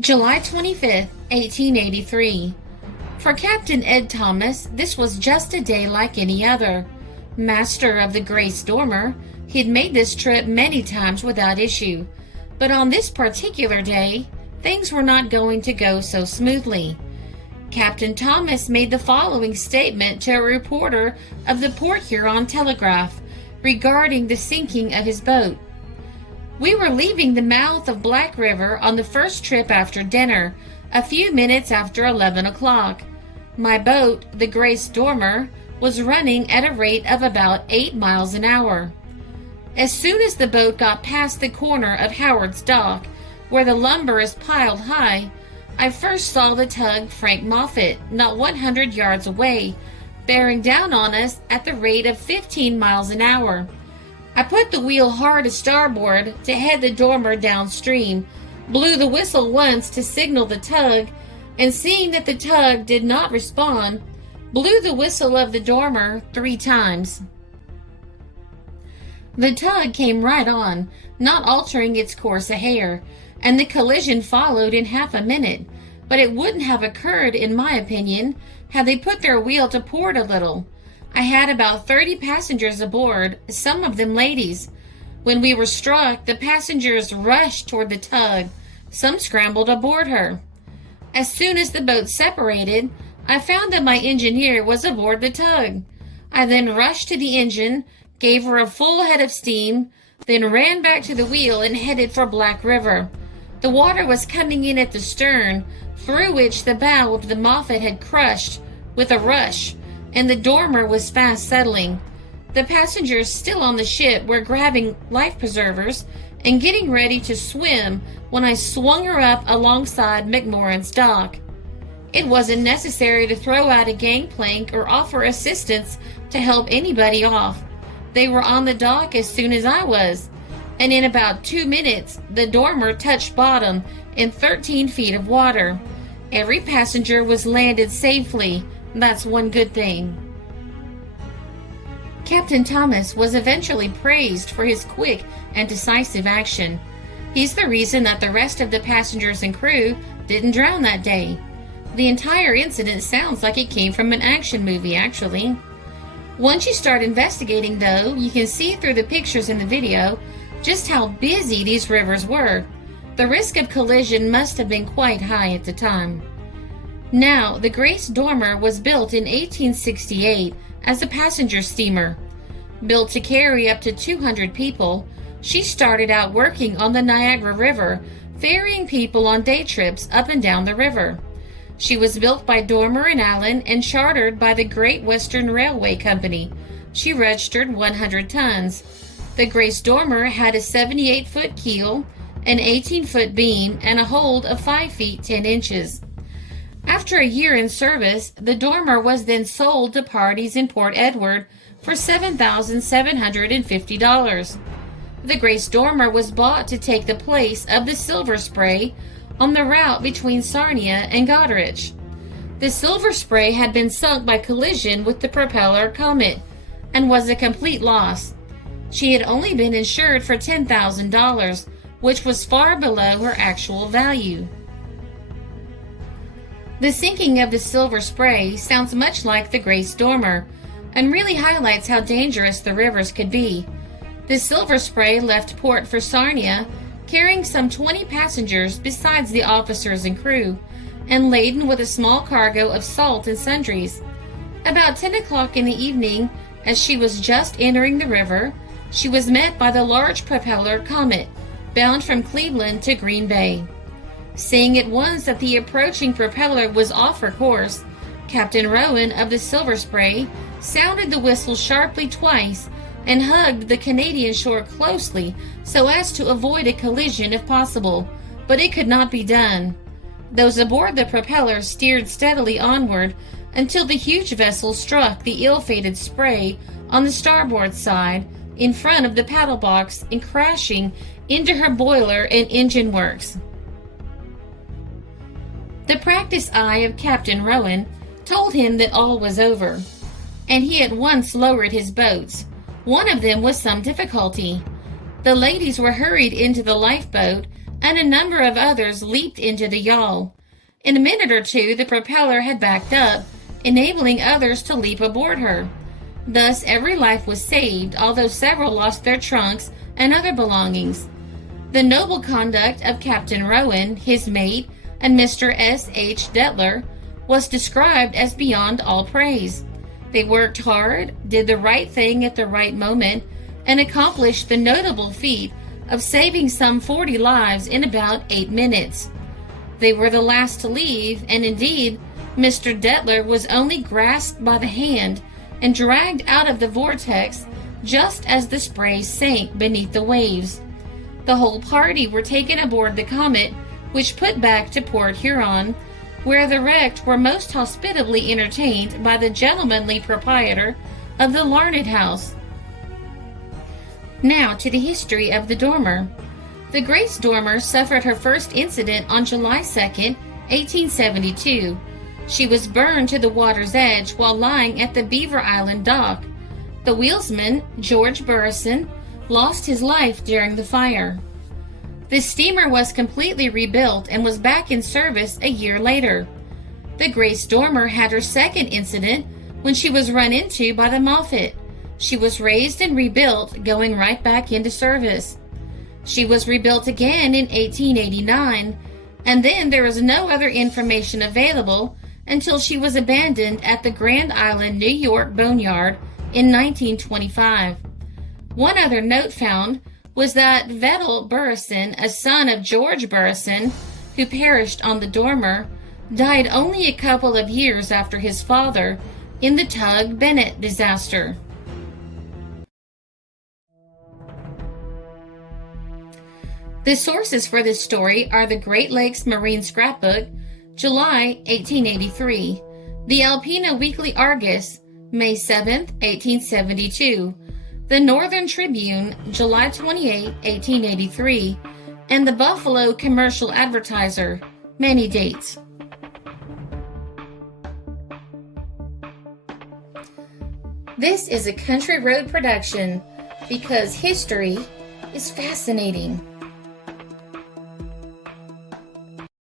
July 25th, 1883. For Captain Ed Thomas, this was just a day like any other. Master of the Grace Dormer, he'd made this trip many times without issue, but on this particular day, things were not going to go so smoothly. Captain Thomas made the following statement to a reporter of the Port Huron Telegraph regarding the sinking of his boat. We were leaving the mouth of Black River on the first trip after dinner, a few minutes after 11 o'clock. My boat, the Grace Dormer, was running at a rate of about 8 miles an hour. As soon as the boat got past the corner of Howard's Dock, where the lumber is piled high, I first saw the tug Frank Moffat, not 100 yards away, bearing down on us at the rate of 15 miles an hour. I put the wheel hard to starboard to head the Dormer downstream, blew the whistle once to signal the tug, and seeing that the tug did not respond, blew the whistle of the Dormer 3 times. The tug came right on, not altering its course a hair, and the collision followed in half a minute, but it wouldn't have occurred, in my opinion, had they put their wheel to port a little. I had about 30 passengers aboard, some of them ladies. When we were struck, the passengers rushed toward the tug. Some scrambled aboard her. As soon as the boat separated, I found that my engineer was aboard the tug. I then rushed to the engine, gave her a full head of steam, then ran back to the wheel and headed for Black River. The water was coming in at the stern, through which the bow of the Moffat had crushed with a rush, and the Dormer was fast settling. The passengers still on the ship were grabbing life preservers and getting ready to swim when I swung her up alongside McMorran's dock. It wasn't necessary to throw out a gangplank or offer assistance to help anybody off. They were on the dock as soon as I was, and in about 2 minutes, the Dormer touched bottom in 13 feet of water. Every passenger was landed safely. That's one good thing. Captain Thomas was eventually praised for his quick and decisive action. He's the reason that the rest of the passengers and crew didn't drown that day. The entire incident sounds like it came from an action movie, actually. Once you start investigating, though, you can see through the pictures in the video just how busy these rivers were. The risk of collision must have been quite high at the time. Now, the Grace Dormer was built in 1868 as a passenger steamer. Built to carry up to 200 people, she started out working on the Niagara River, ferrying people on day trips up and down the river. She was built by Dormer and Allen and chartered by the Great Western Railway Company. She registered 100 tons. The Grace Dormer had a 78-foot keel, an 18-foot beam, and a hold of 5 feet 10 inches. After a year in service, the Dormer was then sold to parties in Port Edward for $7,750. The Grace Dormer was bought to take the place of the Silver Spray on the route between Sarnia and Goderich. The Silver Spray had been sunk by collision with the propeller Comet and was a complete loss. She had only been insured for $10,000, which was far below her actual value. The sinking of the Silver Spray sounds much like the Grace Dormer and really highlights how dangerous the rivers could be. The Silver Spray left port for Sarnia, carrying some 20 passengers besides the officers and crew, and laden with a small cargo of salt and sundries. About 10 o'clock in the evening, as she was just entering the river, she was met by the large propeller Comet, bound from Cleveland to Green Bay. Seeing at once that the approaching propeller was off her course, Captain Rowan of the Silver Spray sounded the whistle sharply twice and hugged the Canadian shore closely so as to avoid a collision if possible, but it could not be done. Those aboard the propeller steered steadily onward until the huge vessel struck the ill-fated Spray on the starboard side in front of the paddle box and crashing into her boiler and engine works. The practiced eye of Captain Rowan told him that all was over, and he at once lowered his boats. One of them with some difficulty. The ladies were hurried into the lifeboat, and a number of others leaped into the yawl. In a minute or two, the propeller had backed up, enabling others to leap aboard her. Thus, every life was saved, although several lost their trunks and other belongings. The noble conduct of Captain Rowan, his mate, and Mr. S.H. Detler was described as beyond all praise. They worked hard, did the right thing at the right moment, and accomplished the notable feat of saving some 40 lives in about 8 minutes. They were the last to leave, and indeed, Mr. Detler was only grasped by the hand and dragged out of the vortex just as the spray sank beneath the waves. The whole party were taken aboard the Comet, which put back to Port Huron, where the wrecked were most hospitably entertained by the gentlemanly proprietor of the Larned House. Now to the history of the Dormer. The Grace Dormer suffered her first incident on July 2nd, 1872. She was burned to the water's edge while lying at the Beaver Island dock. The wheelsman, George Burrison, lost his life during the fire. The steamer was completely rebuilt and was back in service a year later. The Grace Dormer had her second incident when she was run into by the Moffat. She was raised and rebuilt, going right back into service. She was rebuilt again in 1889, and then there was no other information available until she was abandoned at the Grand Island, New York Boneyard in 1925. One other note found was that Vettel Burrison, a son of George Burrison, who perished on the Dormer, died only a couple of years after his father in the Tug Bennett disaster. The sources for this story are the Great Lakes Marine Scrapbook, July 1883, the Alpena Weekly Argus, May 7, 1872, the Northern Tribune, July 28, 1883, and the Buffalo Commercial Advertiser, many dates. This is a Country Road production because history is fascinating.